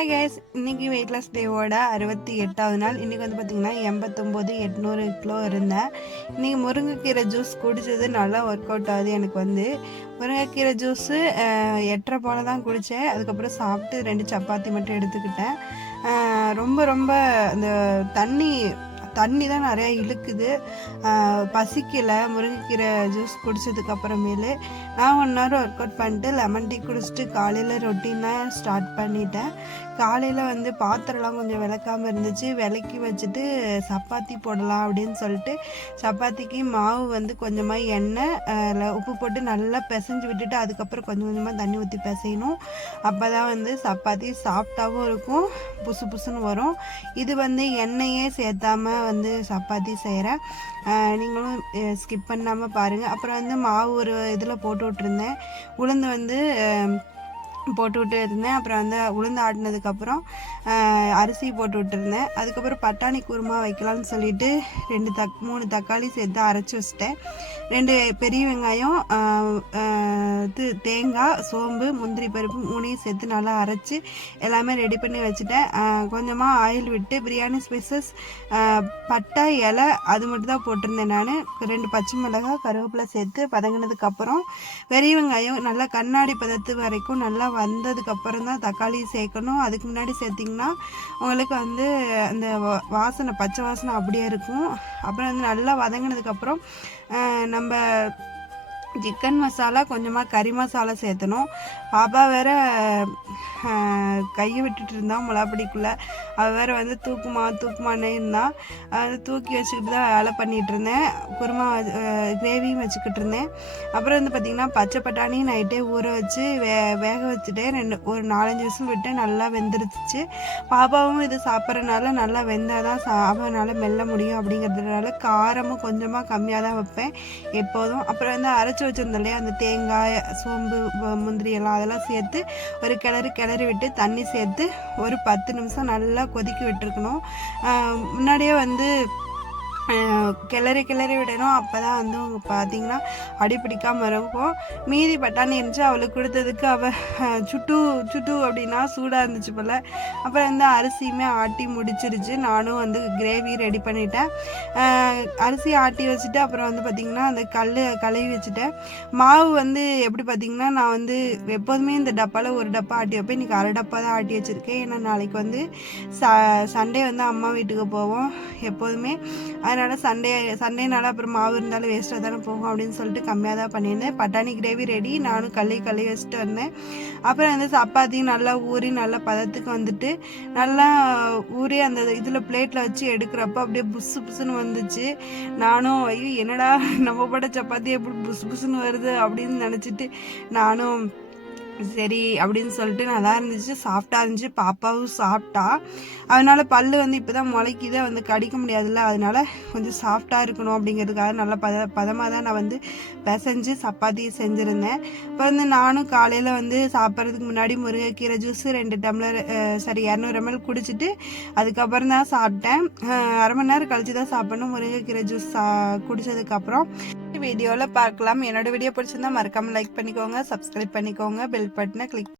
Hi guys, இன்றைக்கி weightless டேவோட 68வது நாள். இன்றைக்கி வந்து பார்த்திங்கன்னா 89,800 கிலோ இருந்தேன். இன்றைக்கி முருங்கைக்கீரை ஜூஸ் குடித்தது நல்லா ஒர்க் அவுட் ஆகுது. எனக்கு வந்து முருங்கைக்கீரை ஜூஸு 8:30 போல் தான் குடித்தேன். அதுக்கப்புறம் சாப்பிட்டு 2 சப்பாத்தி மட்டும் எடுத்துக்கிட்டேன். ரொம்ப ரொம்ப அந்த தண்ணி தான் நிறையா இழுக்குது, பசிக்கலை. முருங்கைக்கீரை ஜூஸ் குடித்ததுக்கப்புறமேலு நான் 1 hour ஒர்க் அவுட் பண்ணிட்டு லெமன் டீ குடிச்சிட்டு காலையில் ரொட்டீனாக ஸ்டார்ட் பண்ணிட்டேன். காலையில் வந்து பாத்திரம்லாம் கொஞ்சம் விளக்காமல் இருந்துச்சு, விளக்கி வச்சுட்டு சப்பாத்தி போடலாம் அப்படின்னு சொல்லிட்டு சப்பாத்திக்கு மாவு வந்து கொஞ்சமாக எண்ணெய் உப்பு போட்டு நல்லா பிசைஞ்சு விட்டுட்டு அதுக்கப்புறம் கொஞ்சம் கொஞ்சமாக தண்ணி ஊற்றி பிசையணும். அப்போ தான் வந்து சப்பாத்தி சாஃப்டாகவும் இருக்கும், புசு புசுன்னு வரும். இது வந்து எண்ணெயே சேர்த்தாம வந்து சப்பாத்தி செய்கிறேன். நீங்களும் ஸ்கிப் பண்ணாமல் பாருங்கள். அப்புறம் வந்து மாவு ஒரு இதில் போட்டு விட்டுருந்தேன், உளுந்து வந்து போட்டு விட்டு இருந்தேன். அப்புறம் வந்து உளுந்து ஆட்டினதுக்கப்புறம் அரிசி போட்டு விட்டுருந்தேன். அதுக்கப்புறம் பட்டாணி குருமா வைக்கலான்னு சொல்லிட்டு 3 தக்காளி சேர்த்து அரைச்சி வச்சிட்டேன். 2 பெரிய வெங்காயம், தேங்காய், சோம்பு, முந்திரி பருப்பு 3 சேர்த்து நல்லா அரைச்சி எல்லாமே ரெடி பண்ணி வச்சுட்டேன். கொஞ்சமாக ஆயில் விட்டு பிரியாணி ஸ்பைசஸ், பட்டை, இலை அது மட்டும் தான் போட்டிருந்தேன். நான் 2 பச்சை மிளகாய், கருவேப்பிலை சேர்த்து பதங்கினதுக்கப்புறம் பெரிய வெங்காயம் நல்லா கண்ணாடி பதத்து வரைக்கும் நல்லா வந்ததுக்கப்புறம் தான் தக்காளி சேர்க்கணும். அதுக்கு முன்னாடி சேர்த்திங்கன்னா உங்களுக்கு வந்து அந்த வாசனை, பச்சை வாசனை அப்படியே இருக்கும். அப்புறம் வந்து நல்லா வதங்கினதுக்கப்புறம் நம்ம சிக்கன் மசாலா, கொஞ்சமாக கறி மசாலா சேர்த்தணும். பாப்பா வேறு கையை விட்டுட்டு இருந்தான் முளாப்படிக்குள்ளே. அவள் வேறு வந்து தூக்குமானே இருந்தான். அதை தூக்கி வச்சுக்கிட்டு தான் வேலை பண்ணிகிட்டு இருந்தேன். குருமா கிரேவியும் வச்சுக்கிட்டு இருந்தேன். அப்புறம் வந்து பார்த்திங்கன்னா பச்சை பட்டாணி நைட்டே ஊற வச்சு வேக வச்சுட்டேன். ஒரு 4-5 விசில் விட்டு நல்லா வெந்துருச்சு. பாப்பாவும் இது சாப்பிட்றதுனால நல்லா வெந்தால் தான் சாப்பிட்றதுனால மெல்ல முடியும் அப்படிங்கிறதுனால காரமும் கொஞ்சமாக கம்மியாக தான் வைப்பேன் எப்போதும். அப்புறம் வந்து அரைச்சி வச்சுருந்தோம் இல்லையா, அந்த தேங்காய், சோம்பு, முந்திரி எல்லாம் அதெல்லாம் சேர்த்து ஒரு கிளறி விட்டு தண்ணி சேர்த்து ஒரு 10 நிமிஷம் நல்லா கொதிக்க விட்டுருக்கணும். முன்னாடியே வந்து கிளறி விடணும். அப்போ தான் வந்து அவங்க பார்த்திங்கன்னா அடி பிடிக்காமல் இருக்கும். மீதி பட்டாணி இருந்துச்சு, அவளுக்கு கொடுத்ததுக்கு அவள் சுட்டு அப்படின்னா சூடாக இருந்துச்சு போல். அப்புறம் வந்து அரிசியுமே ஆட்டி முடிச்சிருச்சு. நானும் வந்து கிரேவி ரெடி பண்ணிட்டேன். அரிசி ஆட்டி வச்சுட்டு அப்புறம் வந்து பார்த்திங்கன்னா அந்த கழுவி வச்சுட்டேன். மாவு வந்து எப்படி பார்த்திங்கன்னா நான் வந்து எப்போதுமே இந்த டப்பாவில் ஒரு டப்பா ஆட்டி வைப்பேன். இன்றைக்கி அரை டப்பா தான் ஆட்டி வச்சுருக்கேன். ஏன்னா நாளைக்கு வந்து சண்டே வந்து அம்மா வீட்டுக்கு போவோம் எப்போதுமே. அதனால் சண்டேனால அப்புறம் மாவு இருந்தாலும் வேஸ்ட்டாக தானே போகும் அப்படின்னு சொல்லிட்டு கம்மியாக தான் பண்ணியிருந்தேன். பட்டாணி கிரேவி ரெடி. நானும் கழுவி வச்சுட்டு வந்தேன். அப்புறம் வந்து சப்பாத்தி நல்லா ஊறி நல்லா பதத்துக்கு வந்துட்டு நல்லா ஊறி அந்த இதில் பிளேட்டில் வச்சு எடுக்கிறப்போ அப்படியே புசுன்னு வந்துச்சு. நானும் ஐயோ என்னடா நம்ம போட்ட சப்பாத்தி எப்படி புசுன்னு வருது அப்படின்னு நினச்சிட்டு நானும் சரி அப்படின்னு சொல்லிட்டு நல்லா இருந்துச்சு, சாஃப்டாக இருந்துச்சு. பாப்பாவும் சாப்பிட்டா. அதனால பல்லு வந்து இப்போ தான் முளைக்கிதான் வந்து கடிக்க முடியாதுல்ல, அதனால கொஞ்சம் சாஃப்டாக இருக்கணும் அப்படிங்கிறதுக்காக நல்லா பதமாக தான் நான் வந்து பிசைஞ்சு சப்பாத்தி செஞ்சுருந்தேன். இப்போ வந்து நானும் காலையில் வந்து சாப்பிட்றதுக்கு முன்னாடி முருங்கைக்கீரை ஜூஸு 2 டம்ளர் 200 ml குடிச்சிட்டு அதுக்கப்புறம் தான் சாப்பிட்டேன். அரை மணி நேரம் கழிச்சு தான் சாப்பிடணும் முருங்கைக்கீரை ஜூஸ் குடித்ததுக்கப்புறம். வீடியோவில் பார்க்கலாம். என்னோட வீடியோ பிடிச்சிருந்தா மறக்காமல் லைக் பண்ணிக்கோங்க, சப்ஸ்கிரைப் பண்ணிக்கோங்க, பெல் பட்டனை கிளிக்